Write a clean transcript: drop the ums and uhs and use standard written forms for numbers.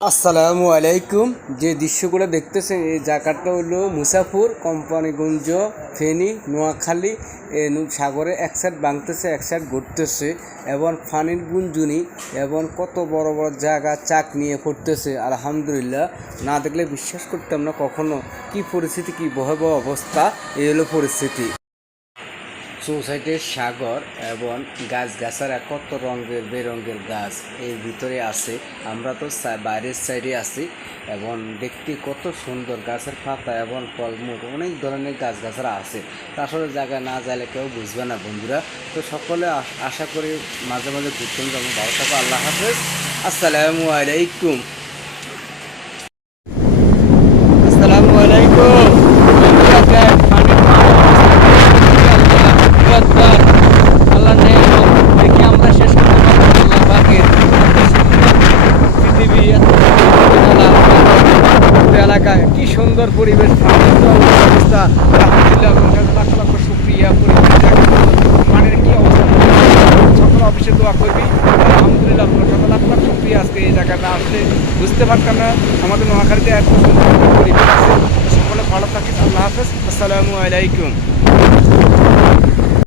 আসসালামু আলাইকুম। যে দৃশ্যগুলো দেখতেছেন এই জায়গাটা হলো মুসাফুর কোম্পানিগঞ্জ, ফেনী, নোয়াখালী। সাগরে এক সাইড ভাঙতেছে, এক সাইড ঘুরতেছে এবং পানির গুঞ্জুনি এবং কত বড় বড় জায়গা চাক নিয়ে পড়তেছে। আলহামদুলিল্লাহ, না দেখলে বিশ্বাস করতাম না কখনো কি পরিস্থিতি, কি ভয়াবহ অবস্থা। এই হলো পরিস্থিতি। সোসাইটির সাগর এবং গাছগাছারা কত রঙের বেরঙের গাছ এর ভিতরে আছে। আমরা তো বাইরের সাইডে আছি এবং দেখতে কত সুন্দর গাছের পাতা এবং ফলমূল অনেক ধরনের গাছগাছারা আছে। তা আসলে জায়গায় না যাইলে কেউ বুঝবে না বন্ধুরা। তো সকলে আশা করি মাঝে মাঝে ঘুরতে যাবো। ভালো থাকো, আল্লাহ হাফেজ, আসসালামু আলাইকুম। আসসালামু আলাইকুম। আল্লাহ দেখি আমরা শেষ করতে পারবো। আল্লাহ পাকের পৃথিবী এলাকায় কি সুন্দর পরিবেশ, অবস্থা। আলহামদুলিল্লাহ, লাখ লাখ শুক্রিয়া। মানের কি অবস্থা, সকল অফিসে দোয়া করবি। আলহামদুলিল্লাহ, সকল লাখ লাখ শুক্রিয়া। আজকে এই জায়গাটা আসলে বুঝতে পারতাম না আমাদের নোয়াখালীতে এত সুন্দর পরিবেশ আছে। সকলে ভালো থাকিস, আল্লাহ হাফেজ, আসসালামু আলাইকুম।